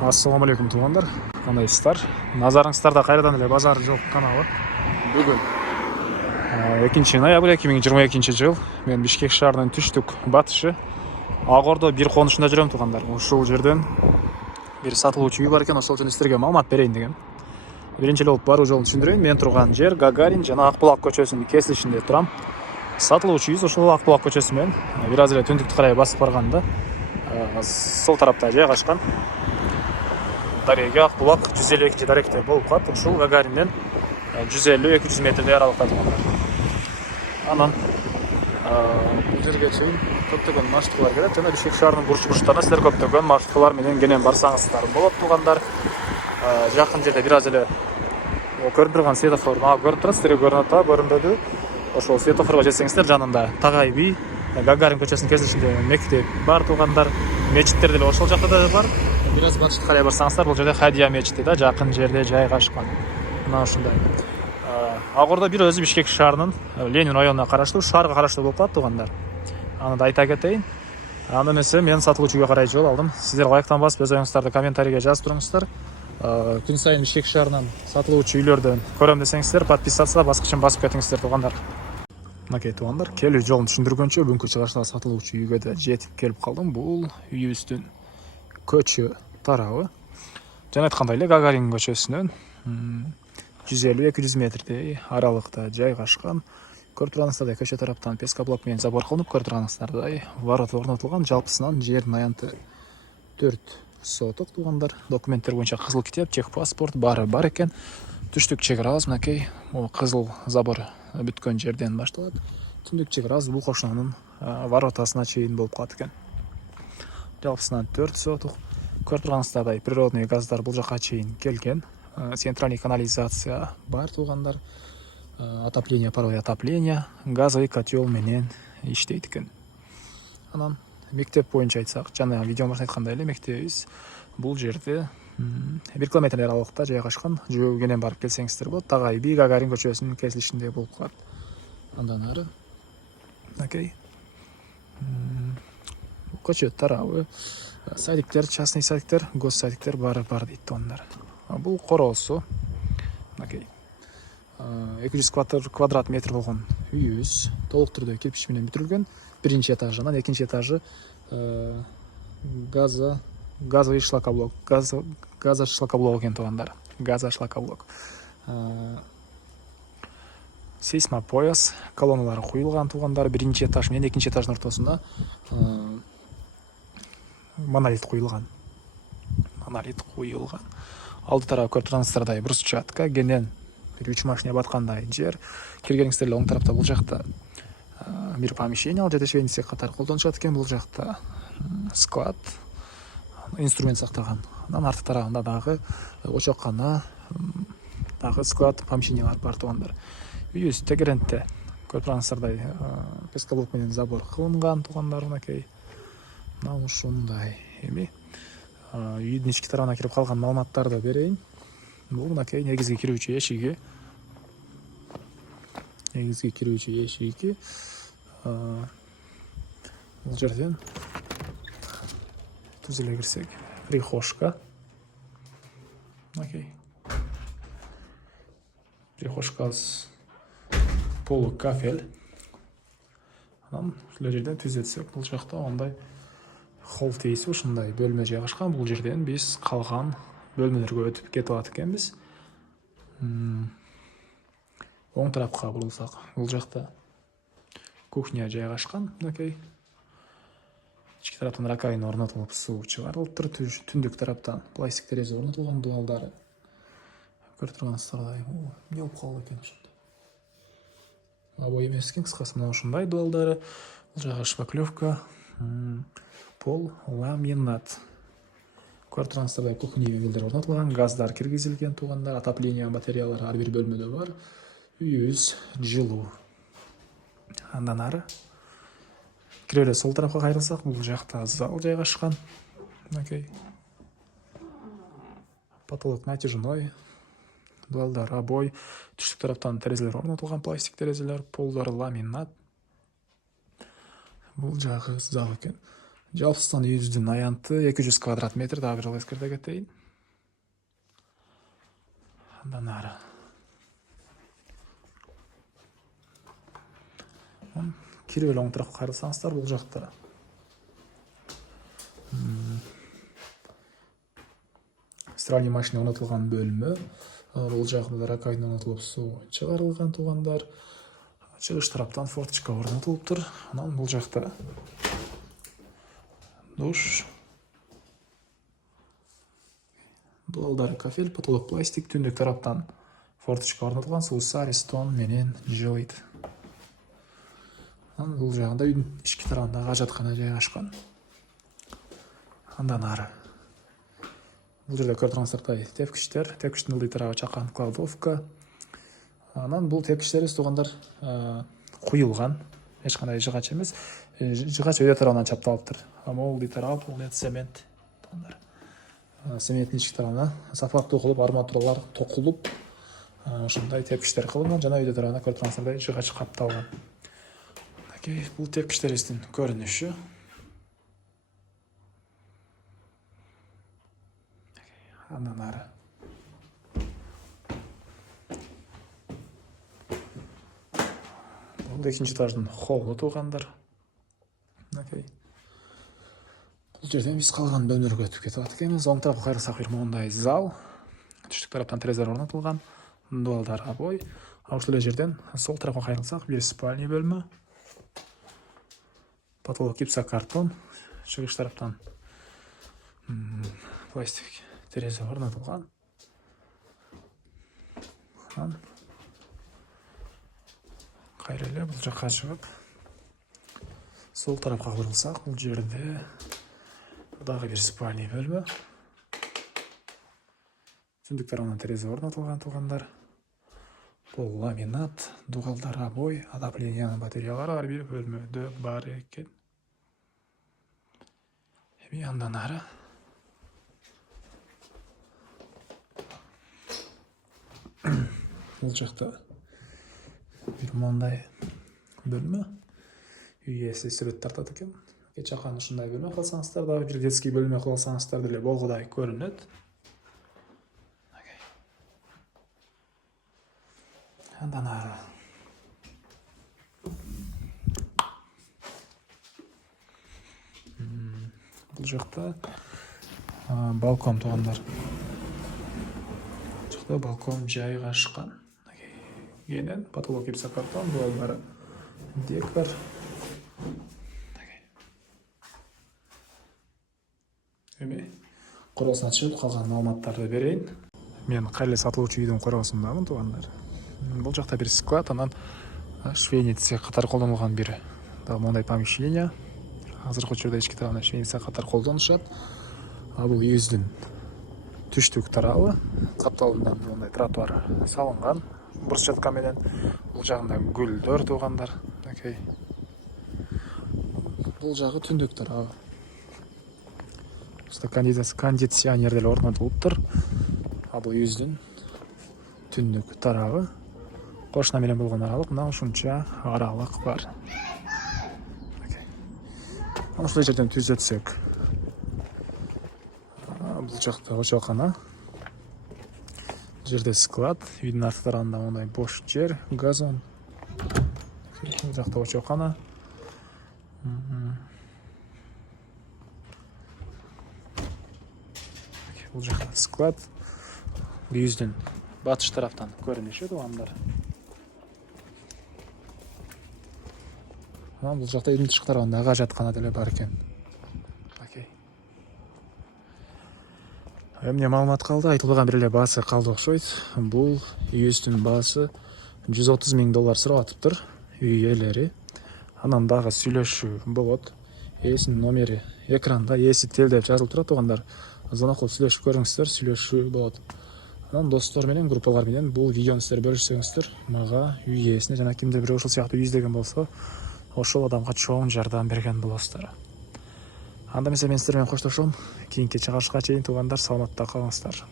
Ассаламу алейкум туғандар, қандайсыздар? Назарыңыздарда қайрадан эле базар жоқ каналы. Бүгін 2 ноябрь 2022 жыл. Мен Бишкек шаарынын түштүк батышы Ак Ордо бир конушунда жүрөм туғандар. Ушул жерден бир сатылуучу үй бар экен, ошол үчүн силерге маалымат берейин дегем. Биринчи эле болуп баруу жолун түшүндүрөйүн. Мен турган жер Гагарин жана Акбулак көчөсүнүн кесилишинде турам. Сатылуучу үй ошол Акбулак көчөсү менен бир аз эле түндүктү карай басып барганда сол тарапта жайгашкан. Дареге Акбулак 152 даректе болуп калат. Ушул Гагаринден 150-200 метрдей аралыкта турган. Анан бул жерге чейин көптөгөн маршруткалар келет жана Бишкек шаарынын бурч-бурчтарына силер көптөгөн маршруткалар менен кенен барсаңыздар болот тугандар. Жакын жерде бир аз эле көрүнүп турган светофор мага көрүнүп турат, силерге көрүнүп атабы, көрүнбөдү? Ошол светофорго жетсеңиздер, жанында Tagay би Гагарин көчөсүнүн кесилишинде мектеп бар тугандар. Мечиттер деле ошол жакта да бар. Бир аз батышка карай барсаңыздар, бул жерде Хадия мечити да жакын жерде жайгашкан. Мына ушундай. Ак Ордо бир өзү Бишкек шаарынын Ленин районуна караштуу, шаарга караштуу болуп калат тугандар. Аны да айта кетейин. Анда эмесе мен сатылуучуга карай жол алдым. Сиздер лайктан басып, өз оюңуздарды комментарийге жазып туруңуздар. Күн сайын Бишкек шаарынан сатылуучу үйлөрдөн көрөм десеңиздер, подписаться баскычын басып кетиңиздер тугандар. Мынакей тугандар, келүү жолун түшүндүргөнчө бүгүнкү чыгышта сатылуучу үйгө да жетип келип калдым. Бул үйүбүздүн көчө тарабы. Жана айткандай эле Гагарин көчөсүнөн 150-200 метрдей аралыкта жайгашкан. Көрүп турганыңыздардай көчө тараптан песка блок менен забор кылынып, көрүп турганыңыздардай ворот орнотулган. Жалпысынан жердин аянты 4 соток тугандар. Документтер боюнча кызыл китеп, техпаспорт баары бар экен. Түштүк чек арабыз, мынакей кызыл забор бүткөн жерден башталат. Түндүк чек арабыз бул кошунанын воротасына чейин болуп калат экен. Жалпысынан 4 соток. Көрүп турганыңыздардай природный газдар бул жака чейин келген. Центральный канализация бар тугандар. Отопление, паровое отопление, газовый котел менен иштейт экен. Анан мектеп боюнча айтсак, жана видео башында айткандай эле мектебибиз бул жерде 1 километр аралыкта жайгашкан. Жөө кенен барып келсеңиздер болот. Tagay би Гагарин көчөсүнүн кесилишинде болуп калат. Андан ары окей. Көчө тарабы садиктер, частный садиктер, гос садиктер баары бар дейт тугандар. Бул короосу окей. 200 квадрат метр болгон үйүбүз толук түрдө кирпич менен бүтүрүлгөн. Биринчи этажынан, экинчи этажы газовый шлакоблок, газошлакоблок экен тугандар. Газошлакоблок. Сейсмопояс колонналары куюлган тугандар. Биринчи этаж менен экинчи этаждын ортосунда монолит куюлган. Алды тарабы көрүп турганыңыздардай брусчатка, кенен 3 машина баткандай жер. Келгениңиздер эле оң тарапта бул жакта бир помещение, ал жерде швейный катары колдонушат экен. Бул жакта склад, инструмент сактаган. Анан арты тарабында дагы очоккана, дагы склад, помещениялар бар тугандар. Үйүбүз тегерентте көрүп турганыңыздардай пескоблок менен забор кылынган тугандар. Мынакей мына ушундай эми үйдүн ички тарабына кирип калган маалыматтарды берейин. Бул мынакей негизги кирүүчү эшиги. Бул жерден түзүлө кирсек, прихожка. Окей. Прихожкабыз полу кафель. Анан ушул жерден түзөтсөк, бул жакта андай холл тийиси ушундай бөлмө жайгашкан. Бул жерден биз калган бөлмөлөргө өтүп кетип алат экенбиз. Оң тарапка бурулсак, бул жакта кухня жайгашкан. Окей. Ички тараптан раковина орнотулуп, суу чыгарылып тур. Түндүк тараптан пластик терезе орнотулган, дуалдары. Көрүп турганыңыздардай, эмне болуп калды экен ошондо. Обой эмес экен, кыскасы мына ушундай дуалдары. Бул жагы шпаклевка, пол ламинат. Көрүп турганыңыздардай кухня мебелдер орнотулган, газдар киргизилген тугандар, отопление батареялары ар бир бөлмөдө бар. Үйүбүз жылуу. Андан ары кире эле сол тарапка кайрылсак, бул жакта зал жайгашкан. Окей. Потолок натяжной. Дуалдар обой. Түштүк тараптан терезелер орнотулган, пластик терезелер, полдор ламинат. Бул жагы зал экен. Жалпыстан үйүбүздүн аянты 200 квадрат метр, дагы бир жолу эскерте кетейин. Андан ары кирип эле оң тарапка кайрылсаңыздар, бул жакта стиральный машина орнотулган бөлмө. Бул жагында да раковина орнотулуп, суу чыгарылган туугандар. Чыгыш тараптан форточка орнотулуптур. Анан бул жакта душ. Дуалдары кафель, потолок пластик, түндүк тараптан форточка орнотулган, суусу аристон менен жылыйт. Анан бул жагында үйдүн ички тарабында ажаткана жайгашкан. Андан ары бул жерде көрүп тургансыздардай тепкичтер, тепкичтин ылдый тарабы чакан кладовка. Анан бул тепкичтерибиз туугандар куюлган, эч кандай жыгач эмес. Жыгач өйдө тарабынан чапталыптыр. Могул ылдый тарабы бул цемент туугандар. Цементтин ички тарабына сапаттуу кылып арматуралар токулуп, ушундай тепкичтер кылынган жана өйдө тарабына көрүп тургансыздардай жыгач капталган. Бул тепкичтерибиздин көрүнүшү. Андан ары бул экинчи этаждын холлу туугандар. Бул жерден биз калган бөлмөлөргө өтүп кетип аткенбиз. Оң тарапка кайрылсак мондай зал. Түштүк тараптан терезелер орнотулган, дуалдар обой. Ушул эле жерден сол тарапка кайрылсак бир спальня бөлмө. Потолок гипсокартон. Чыгыш тараптан пластик терезе орнотулган. Кайра эле бул жакка чыгып, сол тарапка бурулсак, бул жерде дагы бир спальня бөлмө. Түндүк тарабынан терезе орнотулган туугандар. Бул ламинат, дугалдар обой, отоплениянын батареялары ар бир бөлмөдө бар экен. Эми андан ары бул жакта бир мондай бөлмө. Үй ээси сүрөт тартат экен. Чакан ушундай бөлмө кылсаңыздар, дагы бир детский бөлмө кылсаңыздар деле болгудай көрүнөт. Андан ары бул жакта балкон туугандар. Жакта балкон жайгашкан. Кенен потолок гипсокартон, дуалдары декор. Эми коросуна чыгып калган маалыматтарды берейин. Мен кайра сатылуучу үйдүн коросундамын туугандар. Бул жакта бир склад, анан швейница катары колдонулган бир мондай помещение. Азыркы учурда ички тарабына швейница катары колдонушат. Бул үйүбүздүн түштүк тарабы, капталындан мондай тротуар салынган брусчатка менен. Бул жагында гүлдөр туугандар. Бул жагы түндүк тарабы. Кондиционер деле орнотулуптур. Бул үйүбүздүн түндүк тарабы. Кошуна менен болгон аралык мына ушунча аралык бар. Ушул жерден түзөтсөк, бул жакта очокана, жерде склад, үйдүн арты тарабында мондай бош жер, газон. Бул жакта очокана. Бул жакта склад. Үйүбүздүн батыш тараптан көрүнүшү туугандар. Бул жакта үйдүн тышкы тарабында ажаткана деле бар экен. Эмне маалымат калды? Айтылган бир эле баасы калды окшойт. Бул үйүбүздүн баасы $130,000 сурап атыптыр үй ээлери. Анан дагы сүйлөшүү болот. Ээсинин номери экранда, ээси тел деп жазылып турат туугандар. Звонок кылып сүйлөшүп көрүңүздөр, сүйлөшүү болот. Анан достор менен, группалар менен бул видеону сиздер бөлүшсөңүздөр, мага үй ээсине жана кимдир бирөө ушул сыяктуу үй издеген болсо, ошол адамга чоң жардам берген болосуздар. Анда эмесе мен сиздер менен коштошом. Кийинки чыгарышка чейин туугандар, саламатта калыңыздар.